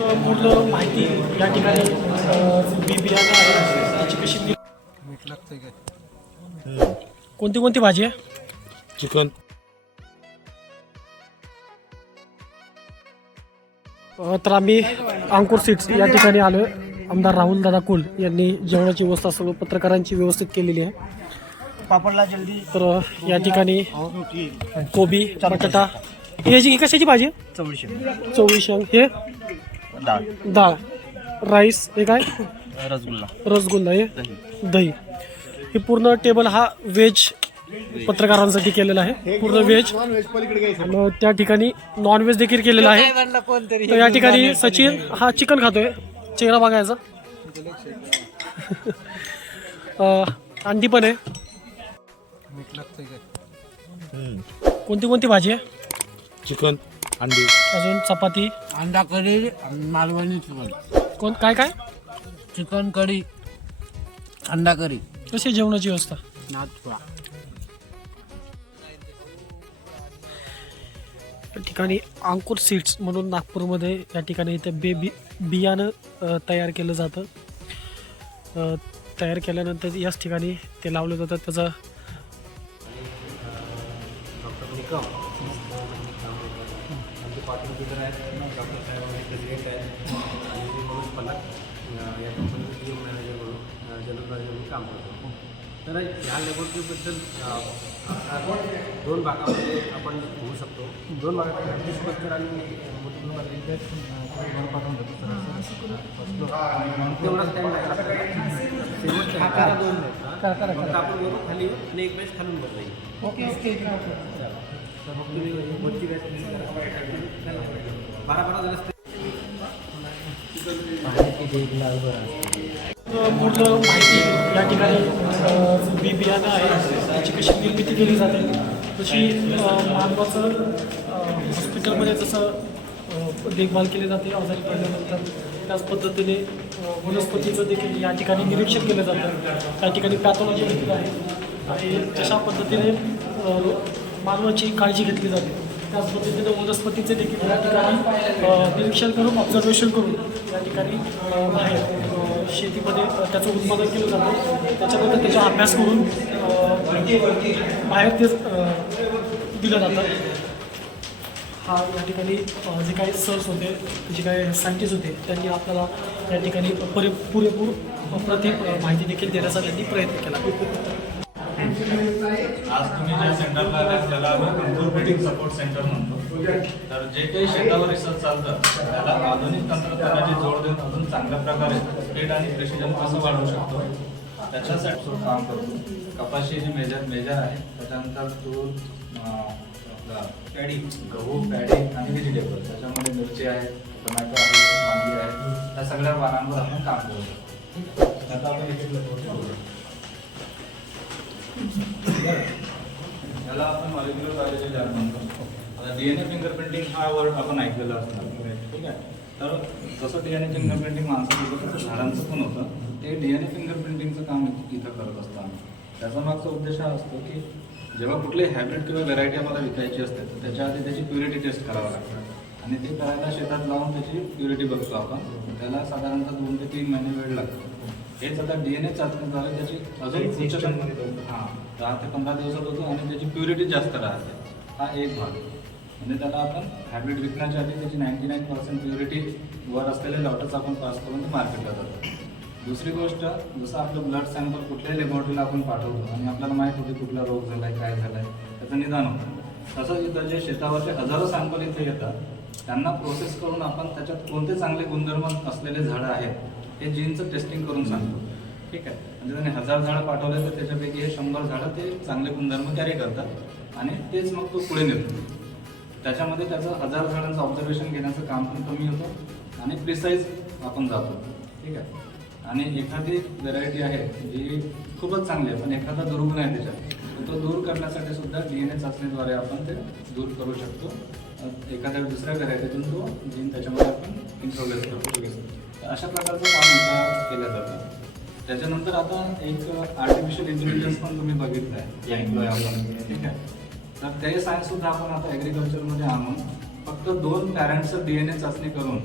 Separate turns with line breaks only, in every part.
पूर्ण माहिती या ठिकाणी बी बियाणं आहे. त्याची कशी नि-
मीठ लागतंय काय?
कोणती कोणती भाजी आहे?
चिकन.
अ, तर आम्ही अंकुर सीट्स या ठिकाणी आलो आमदार राहुल दादा कुल यांनी जेवणाची व्यवस्था सर्व पत्रकारांची व्यवस्थित केलेली आहे.
पापडला जल्दी.
तर या ठिकाणी कोबी बटाटा. याची कशाची भाजी आहे?
चवळीशे
हे?
डाळ.
डाळ. राईस हे काय?
रसगुल्ला.
रसगुल्ला हे? दही. हे पूर्ण टेबल हा व्हेज पत्रकारांसाठी केलेला आहे. पूर्ण व्हेज. आणि त्या ठिकाणी नॉन व्हेज देखील केलेला आहे. तर या ठिकाणी सचिन हा चिकन खातोय. चेहरा बघायचा अं, अंडी पण आहे. कोणती कोणती भाजी आहे?
चिकन. अंडी.
अजून चपाती?
अंडा कढी मालवणी चिकन.
कोण काय काय?
चिकन कढी अंडा करी.
कशी जेवणाची व्यवस्था या ठिकाणी अंकुर सीड्स म्हणून नागपूरमध्ये या ठिकाणी इथे बे बी बियाणं अ, तयार केलं जातं. अ, तयार केल्यानंतर याच ठिकाणी ते लावलं जातं. त्याचं
तर ह्या लॅबोरेटरीबद्दल आपण दोन भागामध्ये आपण होऊ शकतो दोन भागात ब्रिटिश कल्चर आणि मुस्लिम कल्चर तेवढाच टाईम लागला आपल्याला. शेवटच्या फक्त आपण वरून खाली येऊ आणि एक बॅच खालून वर जाईल तर
पूर्ण माहिती या ठिकाणी बी बियाणं आहे त्याची कशी निर्मिती केली जाते तशी अ, मानवाचं हॉस्पिटलमध्ये जसं देखभाल केली जाते आजारी पडल्यानंतर त्याच पद्धतीने वनस्पतीचं देखील या ठिकाणी निरीक्षण केलं जातं त्या ठिकाणी पॅथॉलॉजी देखील आहे आणि तशा पद्धतीने मानवाची काळजी घेतली जाते. त्याच पद्धतीने वनस्पतीचे देखील या ठिकाणी निरीक्षण करून ऑब्झर्वेशन करून या ठिकाणी बाहेर शेतीमध्ये त्याचं उत्पादन केलं जातं. त्याच्यानंतर त्याचा अभ्यास करून बाहेर ते दिलं जातं. हा या ठिकाणी जे काही सर्स होते जे काही सायंटिस्ट होते त्यांनी आपल्याला या ठिकाणी परे पुरेपूर प्रत्येक माहिती देखील देण्याचा त्यांनी प्रयत्न केला.
आज तुम्ही ज्या सेंटरला आलात त्याला आम्ही कंट्रोल सपोर्ट सेंटर म्हणतो. तर जे काही शेतावर रिसर्च चालतं त्याला आधुनिक तंत्रज्ञानाची जोड देऊन अजून चांगल्या प्रकारे स्पीड आणि प्रेसिजन कसं वाढवू शकतो त्याच्यासाठी काम करतो. कपाशी जी मेजर मेजर आहे त्याच्यानंतर तूर आपला पॅडी गहू पॅडी आणि व्हेजिटेबल त्याच्यामध्ये मिरची आहे टोमॅटो आहे वांगी आहे त्या सगळ्या वारांवर आपण काम करू शकतो. आता आपण एक एक याला आपण मॉलिक्युलर बायोलॉजी लॅब म्हणतो. आता डीएनए फिंगरप्रिंटिंग हा वर्ड आपण ऐकलेला असणार. ठीक आहे? तर जसं डीएनए फिंगरप्रिंटिंग माणसाचं होतं तसं झाडांचं पण होतं. ते डीएनए फिंगरप्रिंटिंगचं काम इथं करत असतं त्याचा मागचा उद्देश हा असतो की जेव्हा कुठले हायब्रिड किंवा व्हरायटी आम्हाला विकायची असते तर त्याच्या आधी त्याची प्युरिटी टेस्ट करावं लागतं. आणि ते करायला शेतात जाऊन त्याची प्युरिटी बघतो आपण. त्याला साधारणतः दोन ते तीन महिने वेळ लागतो. हेच आता डीएनए चाचणीद्वारे त्याची अजून उच्चतम हां. दहा ते पंधरा दिवसात होतो आणि त्याची प्युरिटी जास्त राहते. हा एक भाग. म्हणजे त्याला आपण हायब्रिड विकण्याच्या आधी त्याची नाईन्टी नाईन पर्सेंट प्युरिटी वर असलेले लॉटच आपण पास करून ते मार्केटला जातो. दुसरी गोष्ट जसं आपलं ब्लड सॅम्पल कुठल्याही लॅबोरेटरीला आपण पाठवतो आणि आपल्याला माहीत होते कुठला रोग झाला आहे काय झाला आहे त्याचं निदान होतं. तसंच इथं जे शेतावरचे हजारो सॅम्पल इथे येतात त्यांना प्रोसेस करून आपण त्याच्यात कोणते चांगले गुणधर्म असलेले झाडं आहेत हे जीनचं टेस्टिंग करून सांगतो. ठीक आहे? म्हणजे त्याने हजार झाडं पाठवले तर त्याच्यापैकी हे शंभर झाडं ते चांगले गुणधर्म कॅरी करतात आणि तेच मग तो पुढे नेतो. त्याच्यामध्ये त्याचं हजार झाडांचं ऑब्झर्वेशन घेण्याचं काम पण कमी होतं आणि प्रिसाईज आपण जातो. ठीक आहे? आणि एखादी व्हेरायटी आहे जी खूपच चांगली आहे पण एखादा दुर्गुण आहे त्याच्यात. तर तो दूर करण्यासाठी सुद्धा डी एन ए चाचणीद्वारे आपण ते दूर करू शकतो. एखाद्या दुसऱ्या व्हेरायटीतून तो जीन त्याच्यामध्ये आपण इंट्रोग्रेस करतो. शकतो अशा प्रकारचं काम इथं केलं जातं. त्याच्यानंतर आता एक आर्टिफिशियल इंटेलिजन्स पण तुम्ही बघितलं आहे ऐकलोय आपण. ठीक आहे तर ते सायन्स सुद्धा आपण आता ॲग्रिकल्चरमध्ये आणून फक्त दोन पॅरेंट्सचं डी एन ए चाचणी करून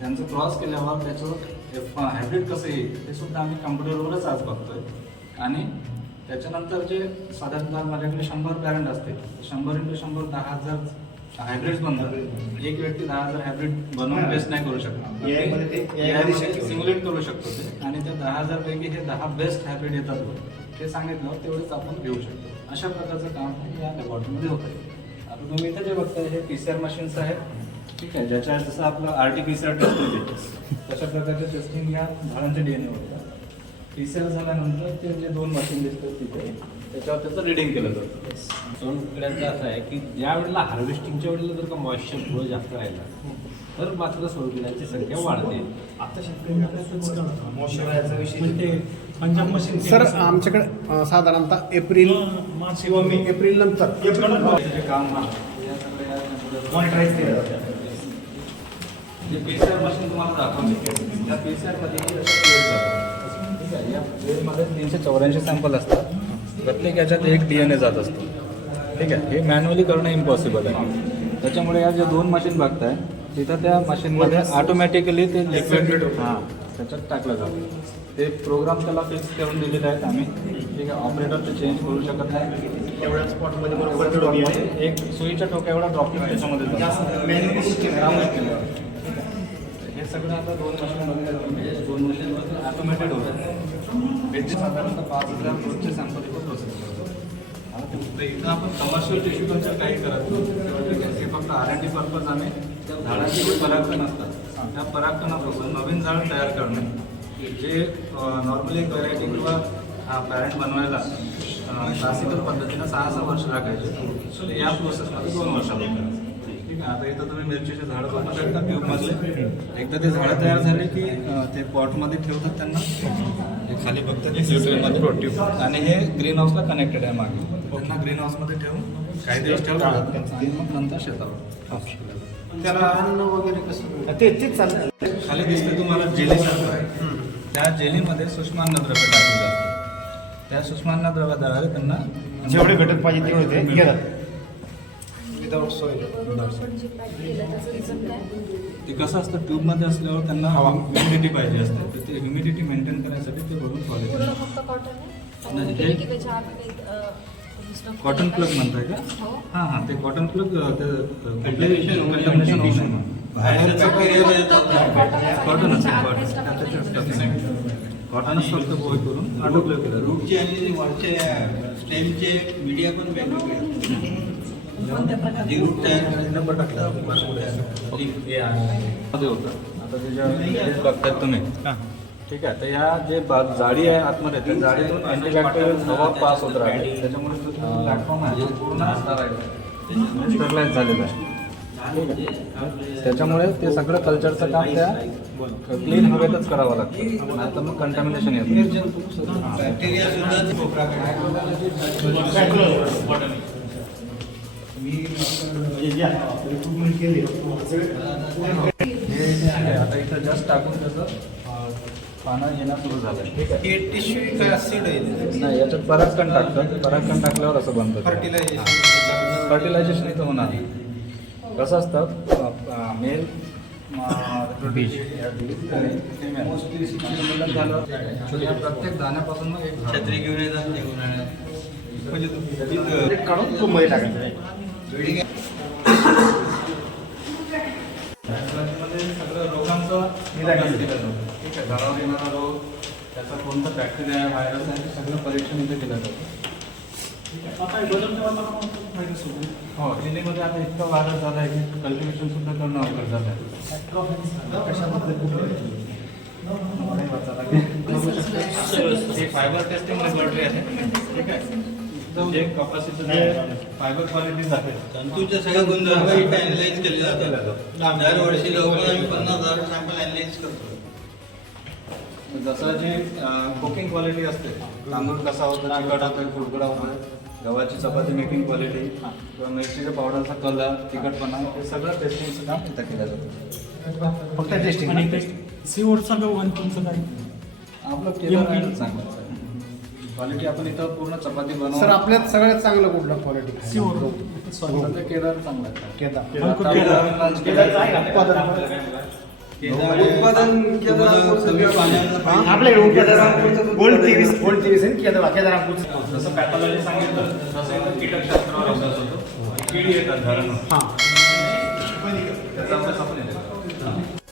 त्यांचं क्रॉस केल्यावर त्याचं हायब्रिड कसं येईल ते सुद्धा आम्ही कम्प्युटरवरच आज बघतोय. आणि त्याच्यानंतर जे साधारणतः माझ्याकडे शंभर पॅरेंट असते शंभर इंटू शंभर दहा हजार हायब्रिड्स बनतात एक व्यक्ती दहा हजार हायब्रिड बनवून टेस्ट नाही करू शकणार. सिम्युलेट करू शकतो ते. आणि त्या दहा हजार पैकी हे दहा बेस्ट हायब्रिड येतात. ते सांगितलं तेवढेच आपण घेऊ शकतो. अशा प्रकारचं काम या लॅबॉरेटरीमध्ये होत. आहे आता तुम्ही इथे जे बघताय हे पी सी आर मशीन्स आहेत. ठीक आहे ज्याच्या जसं आपलं R T P C R test होते तशा प्रकारचे टेस्टिंग या झाडांच्या डी एन ए होतात. पी सी आर झाल्यानंतर ते जे दोन मशीन दिसतात तिथे त्याच्यावर त्याचं रिडिंग केलं जातं.
सोनकिड्यांचं असं आहे की ज्या वेळेला हार्वेस्टिंगच्या वेळेला जर का मॉइश्चर थोडं जास्त राहिला तर मात्र सोनकिड्यांची संख्या वाढते.
आता शेतकरी म्हणजे ते पंजाब मशीन
सर आमच्याकडे साधारणतः एप्रिल
मार्च किंवा मे.
एप्रिल नंतर.
जे काम आहे या सगळ्या
मॉनिटराईज केलं जातं
J P C R machine तुम्हाला दाखवले त्या पी सी आरमध्ये असं create जातं. ठीक आहे या वेळेमध्ये तीनशे चौऱ्याऐंशी सॅम्पल असतात. प्रत्येक याच्यात एक डी एन ए जात असतो. ठीक आहे? हे मॅन्युअली करणं इम्पॉसिबल आहे. त्याच्यामुळे या जे दोन मशीन बघताय तिथं त्या मशीनमध्ये ऑटोमॅटिकली ते लिक्विड हां त्याच्यात टाकलं जातं. ते प्रोग्राम त्याला फिक्स करून दिलेले आहेत आम्ही. ठीक आहे? ऑपरेटर ते चेंज करू शकत नाही.
एवढ्या स्पॉटमध्ये बरोबर.
एक सुईच्या टोक्या एवढा ड्रॉपिंग त्याच्यामध्ये. हे सगळं आता दोन मशीन बघितलं दोन मशीन ऑटोमॅटेड होतं. साधारणतः पाच हजार रोजचे सॅम्पल इथं प्रोसेस करतो आता ते- ते इथं आपण कमर्शियल टिश्यू कल्चर काही करत नाही. ते फक्त आर एन डी पर्पज आम्ही त्या झाडाचे जे परागकण असतात. त्या परागकणापासून नवीन झाड तयार करणे जे नॉर्मली एक व्हरायटी किंवा पॅरेंट बनवायला क्लासिकल पद्धतीनं सहा सहा वर्ष लागायचे. सो या प्रोसेसमध्ये दोन वर्ष आहे आता इथं तुम्ही मिरचीचे झाडं बघू शकता ट्यूबमधले एकदा ते झाडं तयार झाले की ते पॉटमध्ये ठेवतात त्यांना. हे खाली बघतात. ट्यूबमध्ये ट्यूब आणि हे ग्रीन हाऊसला कनेक्टेड आहे मागे. त्यांना ग्रीन हाऊसमध्ये ठेवून काही दिवस ठेवतात मग नंतर शेतावर.
त्याला अन्न वगैरे कसं
ते तेच चाललं
खाली दिसते तुम्हाला जेली सारखं आहे. त्या जेलीमध्ये सूक्ष्मान्न द्रव्य टाकलेलं असतं त्या सूक्ष्मान्न द्रव्याद्वारे त्यांना
जेवढे घटक पाहिजे तेवढे ते घेतात.
विदाउट
काय?
ते कसं असतं ट्यूबमध्ये असल्यावर त्यांना ह्युमिडिटी पाहिजे असते. तर ते ह्युमिडिटी मेंटेन करण्यासाठी ते भरून ठेवले
फक्त कॉटन
हे- कॉटन प्लग म्हणताय का?
हो.
हां हां ते कॉटन प्लग ते कंटॅमिनेशन होऊ बाहेर कॉटनच आहे. कॉटन कॉटनच फक्त करून केलं.
रूटचे आणि वरच्या स्टेमचे मीडिया पण वेगवेगळे. नंबर टाकला
होतं आता ते बघतात तुम्ही ठीक आहे. तर या जे जाळी आहे आतमध्ये त्या जाळीतून अँटीबॅक्टेरियल हवा पास होत राहते त्याच्यामुळे तो प्लॅटफॉर्म आहे तो पूर्ण स्टरलाइज झालेला आहे आहे त्याच्यामुळे ते सगळं कल्चरचं काम त्या क्लीन हवेतच करावं लागतं नाही तर मग कंटॅमिनेशन येतं
बॅक्टेरिया सुद्धा
रिक्रुटमेंट केली
हे आता इथं जस्ट टाकून त्याचं पानं येणं सुरू झालं ठीक आहे?
हे टिश्यू काय ऍसिड आहे?
नाही याच्यात परागकण टाकतात. परागकण टाकल्यावर असं बनतं
फर्टिलायझेशन
फर्टिलायझेशन इथं होणार नाही. कसं असतं मेल मोस्टली झालं तर या प्रत्येक दाण्यापासून मग एक.
छत्री घेऊन येतात म्हणजे तुम्ही
काढून तो मध्ये टाकायचं
बिल्डिंग
त्याच्यामध्ये सगळं रोगांचं ठीक आहे झाडावर येणारा रोग त्याचा कोणता बॅक्टेरिया आहे व्हायरस आहे सगळं परीक्षण इथे केलं जातं.
आता हे
हो दिल्लीमध्ये आता इतकं व्हायरस झालं आहे की कल्टिवेशन सुद्धा करणं अवघड झालं आहे. हे फायबर टेस्टिंग लॅबोरेटरी आहे ठीक आहे. जे फायबर
तंतूच्या सगळ्या गुणधर्म इथे अनालाइज केले जातात. दरवर्षी जवळपास आम्ही पन्नास हजार सॅम्पल अनालाइज करतो.
जसं जे कुकिंग क्वालिटी असते तांदूळ कसा होतो चिकट होतो कुरकुरा होतो गव्हाची चपाती मेकिंग क्वालिटी किंवा मिरचीच्या पावडरचा कलर तिखटपणा हे सगळं टेस्टिंगचं काम इथं केलं जातं.
फक्त टेस्टिंग
आणि सी ओडचा तुमचं काय
आपलं केलं आहे चांगलं क्वालिटी आपण इथं पूर्ण चपाती
सर आपल्यात सगळ्यात चांगलं कुठलं क्वालिटी
सध्या केदार चांगला आहे.
उत्पादन.
आपल्याकडे गोल्ड तेवीस गोल्ड तेवीस आहे केदार केदार
जसं पॅथॉलॉजी सांगितलं तसं इथं कीटकशास्त्रावर अभ्यास होतो किडी येतात घरानं
हां.